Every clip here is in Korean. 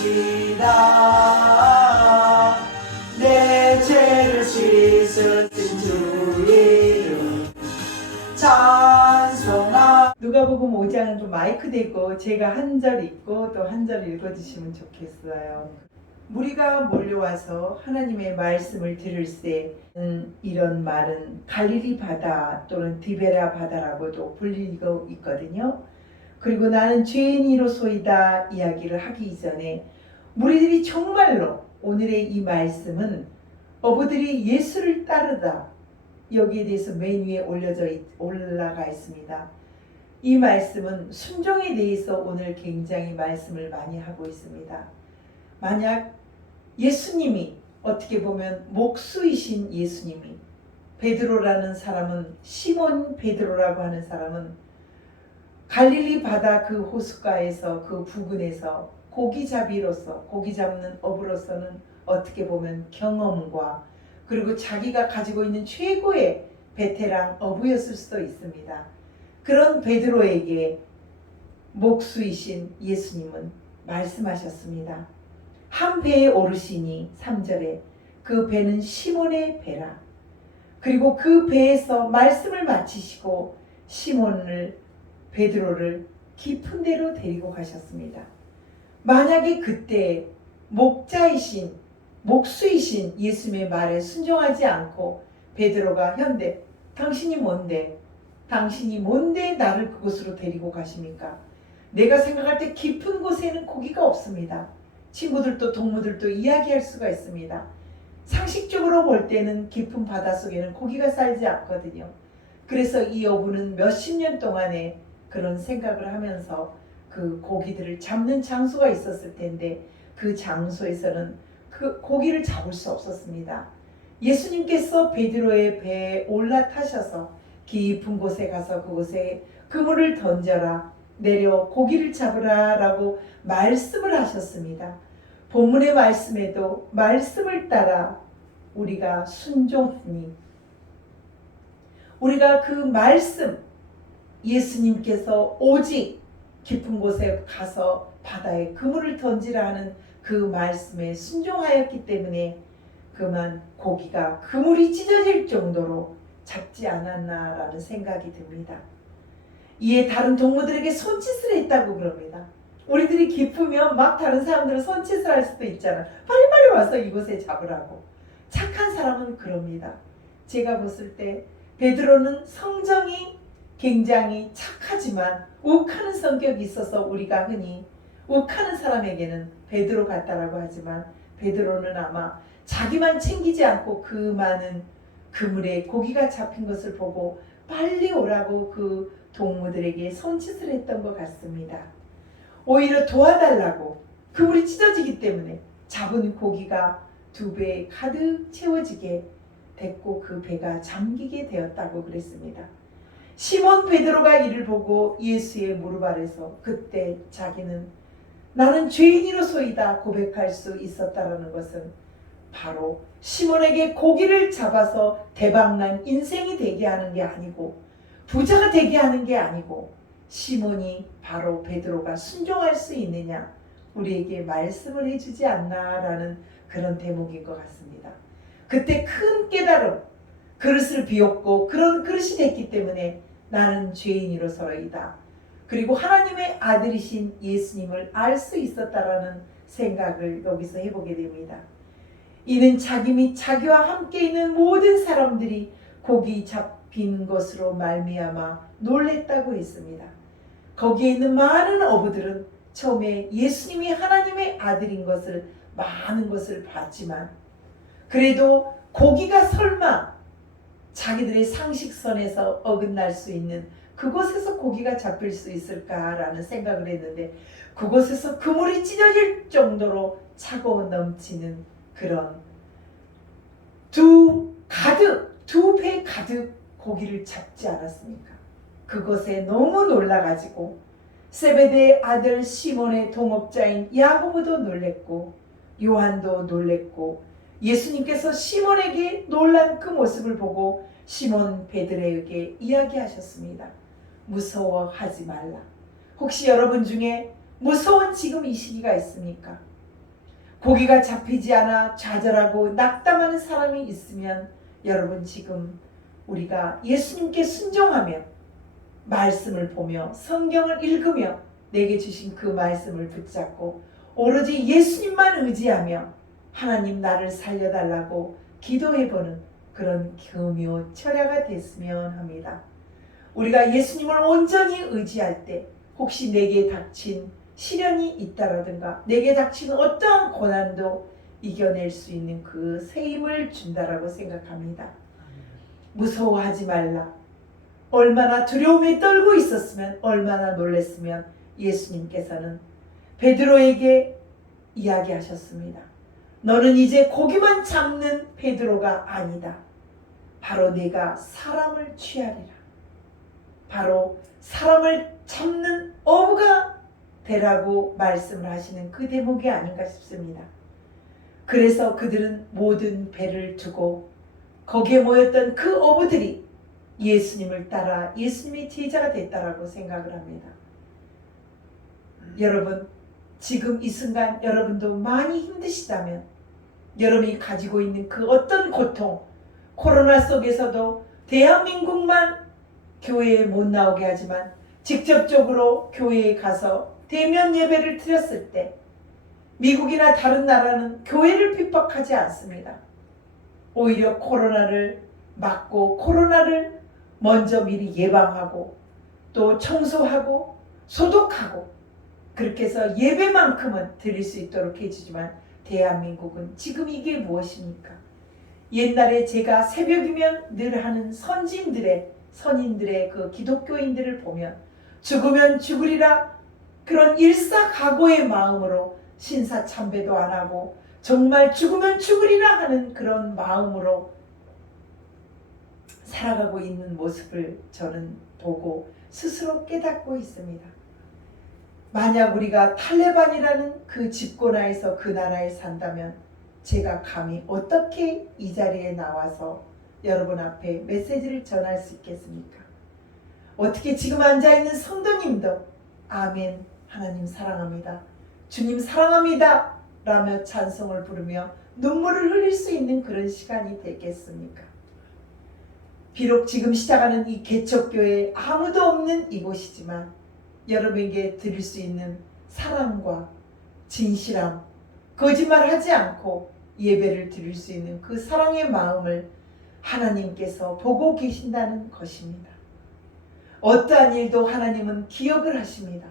주시다. 내 죄를 씻으신 주 이름 찬송하. 누가복음 5장은 좀 마이크 대고 제가 한 절 읽고 또 한 절 읽어주시면 좋겠어요. 무리가 몰려와서 하나님의 말씀을 들을새 이런 말은 갈릴리 바다 또는 디베라 바다라고도 불리고 있거든요. 그리고 나는 죄인이로소이다 이야기를 하기 이전에 무리들이 정말로 오늘의 이 말씀은 어부들이 예수를 따르다 여기에 대해서 맨 위에 올라가 있습니다. 이 말씀은 순종에 대해서 오늘 굉장히 말씀을 많이 하고 있습니다. 만약 예수님이 어떻게 보면 목수이신 예수님이 베드로라는 사람은 시몬 베드로라고 하는 사람은 갈릴리 바다 그 호숫가에서 그 부근에서 고기잡이로서 고기 잡는 어부로서는 어떻게 보면 경험과 그리고 자기가 가지고 있는 최고의 베테랑 어부였을 수도 있습니다. 그런 베드로에게 목수이신 예수님은 말씀하셨습니다. 한 배에 오르시니 3절에 그 배는 시몬의 배라. 그리고 그 배에서 말씀을 마치시고 시몬을 베드로를 깊은 데로 데리고 가셨습니다. 만약에 그때 목수이신 예수님의 말에 순종하지 않고 베드로가 현대 당신이 뭔데 나를 그곳으로 데리고 가십니까? 내가 생각할 때 깊은 곳에는 고기가 없습니다. 친구들도 동무들도 이야기할 수가 있습니다. 상식적으로 볼 때는 깊은 바닷속에는 고기가 살지 않거든요. 그래서 이 어부는 몇십 년 동안에 그런 생각을 하면서 그 고기들을 잡는 장소가 있었을 텐데 그 장소에서는 그 고기를 잡을 수 없었습니다. 예수님께서 베드로의 배에 올라타셔서 깊은 곳에 가서 그곳에 그물을 던져라 내려 고기를 잡으라 라고 말씀을 하셨습니다. 본문의 말씀에도 말씀을 따라 우리가 순종하니 우리가 그 말씀 예수님께서 오직 깊은 곳에 가서 바다에 그물을 던지라 하는 그 말씀에 순종하였기 때문에 그만 고기가 그물이 찢어질 정도로 잡지 않았나라는 생각이 듭니다. 이에 다른 동무들에게 손짓을 했다고 그럽니다. 우리들이 깊으면 막 다른 사람들은 손짓을 할 수도 있잖아. 빨리빨리 와서 이곳에 잡으라고. 착한 사람은 그럽니다. 제가 봤을 때 베드로는 성정이 굉장히 착하지만 욱하는 성격이 있어서 우리가 흔히 욱하는 사람에게는 베드로 같다라고 하지만 베드로는 아마 자기만 챙기지 않고 그 많은 그물에 고기가 잡힌 것을 보고 빨리 오라고 그 동무들에게 손짓을 했던 것 같습니다. 오히려 도와달라고 그물이 찢어지기 때문에 잡은 고기가 두 배에 가득 채워지게 됐고 그 배가 잠기게 되었다고 그랬습니다. 시몬 베드로가 이를 보고 예수의 무릎 아래서 그때 자기는 나는 죄인이로소이다 고백할 수 있었다라는 것은 바로 시몬에게 고기를 잡아서 대박난 인생이 되게 하는 게 아니고 부자가 되게 하는 게 아니고 시몬이 바로 베드로가 순종할 수 있느냐 우리에게 말씀을 해주지 않나라는 그런 대목인 것 같습니다. 그때 큰 깨달음 그릇을 비웠고 그런 그릇이 됐기 때문에 나는 죄인이로서이다. 그리고 하나님의 아들이신 예수님을 알 수 있었다라는 생각을 여기서 해보게 됩니다. 이는 자기 및 자기와 함께 있는 모든 사람들이 고기 잡힌 것으로 말미암아 놀랬다고 했습니다. 거기에 있는 많은 어부들은 처음에 예수님이 하나님의 아들인 것을 많은 것을 봤지만 그래도 고기가 설마 자기들의 상식선에서 어긋날 수 있는 그곳에서 고기가 잡힐 수 있을까라는 생각을 했는데 그곳에서 그물이 찢어질 정도로 차고 넘치는 그런 두 배 가득 고기를 잡지 않았습니까? 그것에 너무 놀라가지고 세베대의 아들 시몬의 동업자인 야고보도 놀랬고 요한도 놀랬고 예수님께서 시몬에게 놀란 그 모습을 보고 시몬 베드로에게 이야기하셨습니다. 무서워하지 말라. 혹시 여러분 중에 무서운 지금 이 시기가 있습니까? 고기가 잡히지 않아 좌절하고 낙담하는 사람이 있으면 여러분 지금 우리가 예수님께 순종하며 말씀을 보며 성경을 읽으며 내게 주신 그 말씀을 붙잡고 오로지 예수님만 의지하며 하나님 나를 살려달라고 기도해보는 그런 금요 철야가 됐으면 합니다. 우리가 예수님을 온전히 의지할 때 혹시 내게 닥친 시련이 있다라든가 내게 닥친 어떠한 고난도 이겨낼 수 있는 그 새 힘을 준다라고 생각합니다. 무서워하지 말라. 얼마나 두려움에 떨고 있었으면 얼마나 놀랐으면 예수님께서는 베드로에게 이야기하셨습니다. 너는 이제 고기만 잡는 베드로가 아니다. 바로 내가 사람을 취하리라. 바로 사람을 잡는 어부가 되라고 말씀을 하시는 그 대목이 아닌가 싶습니다. 그래서 그들은 모든 배를 두고 거기에 모였던 그 어부들이 예수님을 따라 예수님의 제자가 됐다라고 생각을 합니다. 여러분 지금 이 순간 여러분도 많이 힘드시다면 여러분이 가지고 있는 그 어떤 고통, 코로나 속에서도 대한민국만 교회에 못 나오게 하지만 직접적으로 교회에 가서 대면 예배를 드렸을 때 미국이나 다른 나라는 교회를 핍박하지 않습니다. 오히려 코로나를 막고 코로나를 먼저 미리 예방하고 또 청소하고 소독하고 그렇게 해서 예배만큼은 드릴 수 있도록 해주지만 대한민국은 지금 이게 무엇입니까? 옛날에 제가 새벽이면 늘 하는 선인들의 그 기독교인들을 보면 죽으면 죽으리라 그런 일사각오의 마음으로 신사참배도 안 하고 정말 죽으면 죽으리라 하는 그런 마음으로 살아가고 있는 모습을 저는 보고 스스로 깨닫고 있습니다. 만약 우리가 탈레반이라는 그 집권하에서 그 나라에 산다면 제가 감히 어떻게 이 자리에 나와서 여러분 앞에 메시지를 전할 수 있겠습니까? 어떻게 지금 앉아있는 성도님도 아멘 하나님 사랑합니다. 주님 사랑합니다 라며 찬송을 부르며 눈물을 흘릴 수 있는 그런 시간이 되겠습니까? 비록 지금 시작하는 이 개척교회 아무도 없는 이곳이지만 여러분에게 드릴 수 있는 사랑과 진실함, 거짓말하지 않고 예배를 드릴 수 있는 그 사랑의 마음을 하나님께서 보고 계신다는 것입니다. 어떠한 일도 하나님은 기억을 하십니다.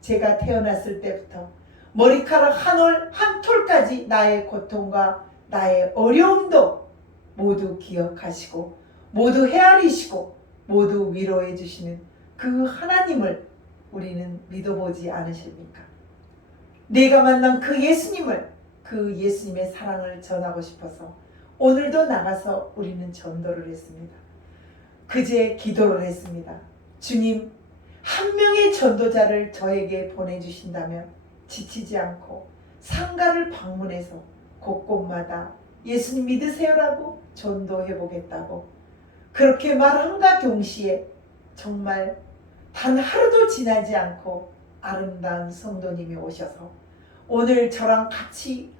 제가 태어났을 때부터 머리카락 한 올 한 톨까지 나의 고통과 나의 어려움도 모두 기억하시고 모두 헤아리시고 모두 위로해 주시는 그 하나님을 우리는 믿어보지 않으십니까? 내가 만난 그 예수님을, 그 예수님의 사랑을 전하고 싶어서 오늘도 나가서 우리는 전도를 했습니다. 그제 기도를 했습니다. 주님, 한 명의 전도자를 저에게 보내주신다면 지치지 않고 상가를 방문해서 곳곳마다 예수님 믿으세요라고 전도해보겠다고 그렇게 말함과 동시에 정말 단 하루도 지나지 않고 아름다운 성도님이 오셔서 오늘 저랑 같이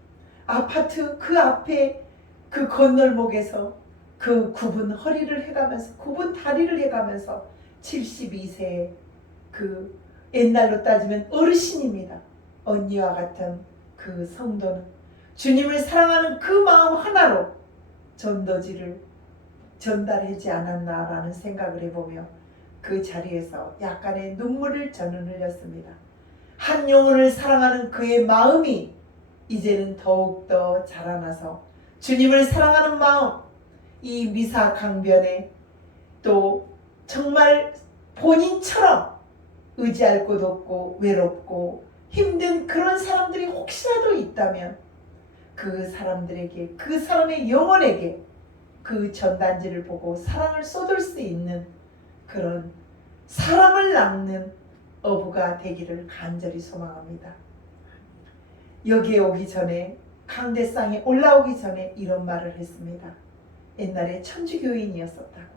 아파트 그 앞에 그 건널목에서 그 굽은 허리를 해가면서 굽은 다리를 해가면서 72세의 그 옛날로 따지면 어르신입니다. 언니와 같은 그 성도는 주님을 사랑하는 그 마음 하나로 전도지를 전달하지 않았나라는 생각을 해보며 그 자리에서 약간의 눈물을 저는 흘렸습니다. 한 영혼을 사랑하는 그의 마음이 이제는 더욱더 자라나서 주님을 사랑하는 마음, 이 미사 강변에 또 정말 본인처럼 의지할 곳 없고 외롭고 힘든 그런 사람들이 혹시라도 있다면 그 사람들에게, 그 사람의 영혼에게 그 전단지를 보고 사랑을 쏟을 수 있는 그런 사람을 낳는 어부가 되기를 간절히 소망합니다. 여기에 오기 전에 강대상에 올라오기 전에 이런 말을 했습니다. 옛날에 천주교인이었었다고.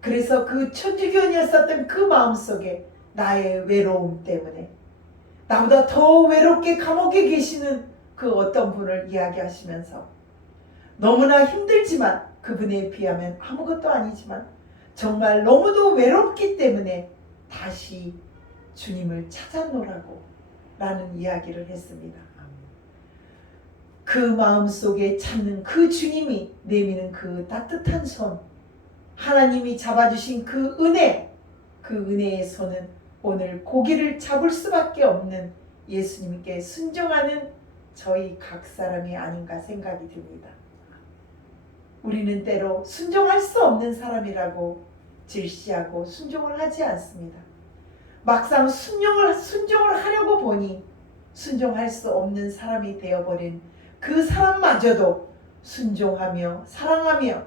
그래서 그 천주교인이었었던 그 마음속에 나의 외로움 때문에 나보다 더 외롭게 감옥에 계시는 그 어떤 분을 이야기하시면서 너무나 힘들지만 그분에 비하면 아무것도 아니지만 정말 너무도 외롭기 때문에 다시 주님을 찾아노라고 라는 이야기를 했습니다. 그 마음속에 찾는 그 주님이 내미는 그 따뜻한 손, 하나님이 잡아주신 그 은혜, 그 은혜의 손은 오늘 고기를 잡을 수밖에 없는 예수님께 순종하는 저희 각 사람이 아닌가 생각이 듭니다. 우리는 때로 순종할 수 없는 사람이라고 질시하고 순종을 하지 않습니다. 막상 순종을 하려고 보니 순종할 수 없는 사람이 되어버린 그 사람마저도 순종하며 사랑하며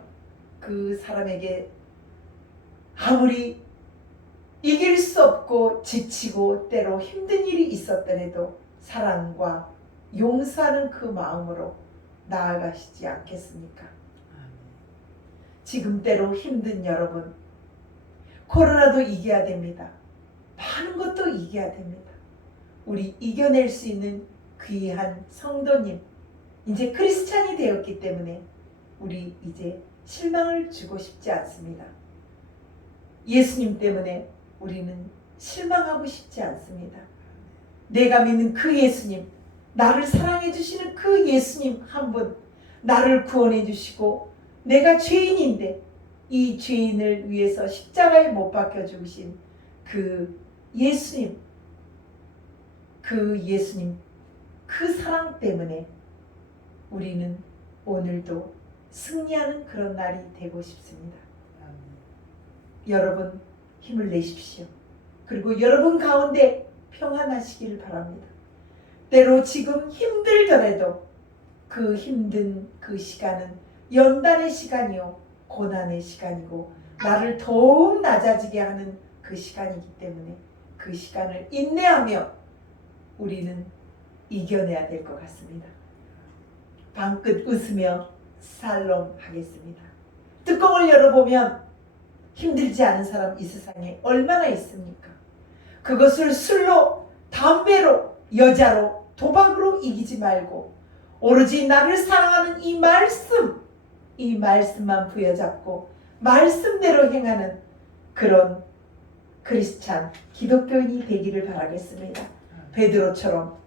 그 사람에게 아무리 이길 수 없고 지치고 때로 힘든 일이 있었더라도 사랑과 용서하는 그 마음으로 나아가시지 않겠습니까? 지금 때로 힘든 여러분, 코로나도 이겨야 됩니다. 많은 것도 이겨야 됩니다. 우리 이겨낼 수 있는 귀한 성도님, 이제 크리스찬이 되었기 때문에 우리 이제 실망을 주고 싶지 않습니다. 예수님 때문에 우리는 실망하고 싶지 않습니다. 내가 믿는 그 예수님, 나를 사랑해 주시는 그 예수님 한 분, 나를 구원해 주시고 내가 죄인인데 이 죄인을 위해서 십자가에 못 박혀 죽으신 그 예수님, 그 사랑 때문에 우리는 오늘도 승리하는 그런 날이 되고 싶습니다. 여러분 힘을 내십시오. 그리고 여러분 가운데 평안하시길 바랍니다. 때로 지금 힘들더라도 그 힘든 그 시간은 연단의 시간이요 고난의 시간이고 나를 더욱 낮아지게 하는 그 시간이기 때문에 그 시간을 인내하며 우리는 이겨내야 될 것 같습니다. 방긋 웃으며 살롬 하겠습니다. 뚜껑을 열어보면 힘들지 않은 사람 이 세상에 얼마나 있습니까? 그것을 술로, 담배로, 여자로, 도박으로 이기지 말고 오로지 나를 사랑하는 이 말씀만 부여잡고 말씀대로 행하는 그런 크리스찬 기독교인이 되기를 바라겠습니다. 베드로처럼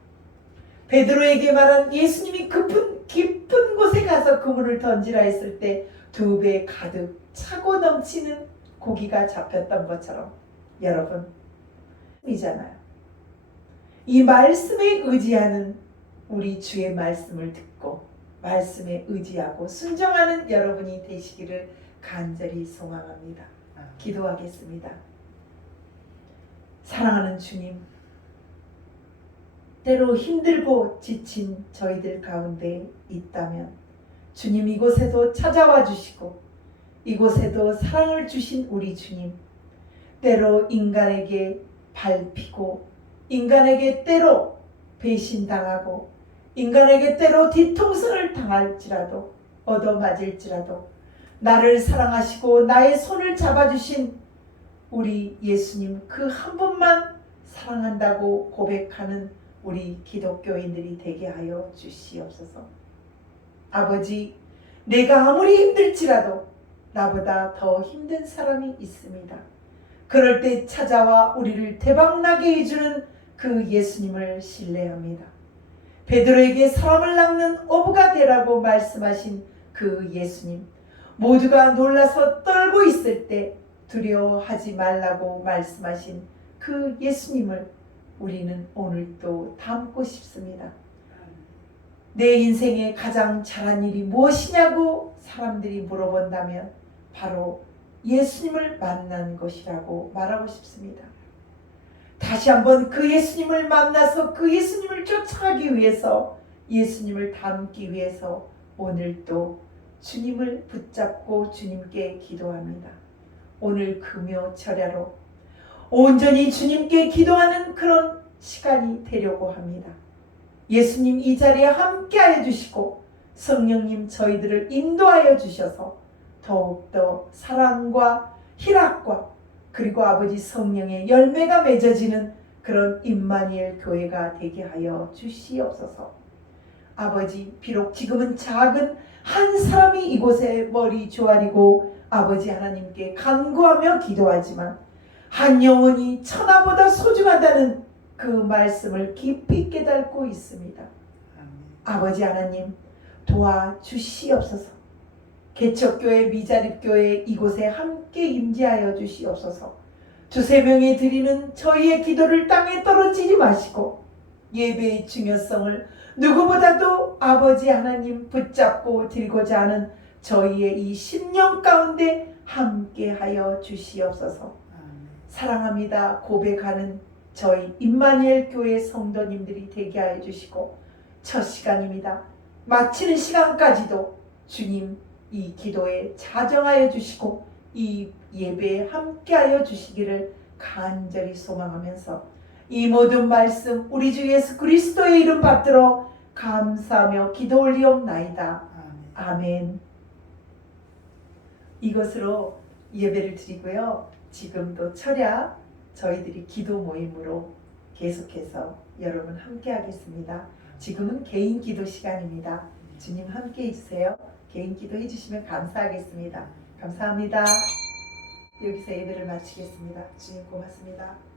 베드로에게 말한 예수님이 깊은 곳에 가서 그물을 던지라 했을 때 2배 가득 차고 넘치는 고기가 잡혔던 것처럼 여러분 이잖아요. 이 말씀에 의지하는 우리 주의 말씀을 듣고 말씀에 의지하고 순종하는 여러분이 되시기를 간절히 소망합니다. 기도하겠습니다. 사랑하는 주님, 때로 힘들고 지친 저희들 가운데 있다면 주님 이곳에도 찾아와 주시고 이곳에도 사랑을 주신 우리 주님, 때로 인간에게 밟히고 인간에게 때로 배신당하고 인간에게 때로 뒤통수를 당할지라도 얻어맞을지라도 나를 사랑하시고 나의 손을 잡아주신 우리 예수님 그 한 분만 사랑한다고 고백하는 우리 기독교인들이 되게 하여 주시옵소서. 아버지, 내가 아무리 힘들지라도 나보다 더 힘든 사람이 있습니다. 그럴 때 찾아와 우리를 대박나게 해주는 그 예수님을 신뢰합니다. 베드로에게 사람을 낚는 어부가 되라고 말씀하신 그 예수님, 모두가 놀라서 떨고 있을 때 두려워하지 말라고 말씀하신 그 예수님을 우리는 오늘 또 닮고 싶습니다. 내 인생에 가장 잘한 일이 무엇이냐고 사람들이 물어본다면 바로 예수님을 만난 것이라고 말하고 싶습니다. 다시 한번 그 예수님을 만나서 그 예수님을 쫓아가기 위해서 예수님을 닮기 위해서 오늘 또 주님을 붙잡고 주님께 기도합니다. 오늘 금요 철야로 온전히 주님께 기도하는 그런 시간이 되려고 합니다. 예수님 이 자리에 함께하여 주시고 성령님 저희들을 인도하여 주셔서 더욱더 사랑과 희락과 그리고 아버지 성령의 열매가 맺어지는 그런 임마누엘 교회가 되게 하여 주시옵소서. 아버지, 비록 지금은 작은 한 사람이 이곳에 머리 조아리고 아버지 하나님께 간구하며 기도하지만 한 영혼이 천하보다 소중하다는 그 말씀을 깊이 깨닫고 있습니다. 아버지 하나님, 도와주시옵소서. 개척교회, 미자립교회 이곳에 함께 임재하여 주시옵소서. 두세 명이 드리는 저희의 기도를 땅에 떨어지지 마시고 예배의 중요성을 누구보다도 아버지 하나님 붙잡고 드리고자 하는 저희의 이 심령 가운데 함께하여 주시옵소서. 사랑합니다 고백하는 저희 임마누엘 교회 성도님들이 되게 하여 주시고 첫 시간입니다. 마치는 시간까지도 주님 이 기도에 자정하여 주시고 이 예배에 함께하여 주시기를 간절히 소망하면서 이 모든 말씀 우리 주 예수 그리스도의 이름 받들어 감사하며 기도 올리옵나이다. 아멘. 이것으로 예배를 드리고요. 지금도 철야 저희들이 기도 모임으로 계속해서 여러분 함께 하겠습니다. 지금은 개인 기도 시간입니다. 주님 함께 해주세요. 개인 기도 해주시면 감사하겠습니다. 감사합니다. 여기서 예배를 마치겠습니다. 주님 고맙습니다.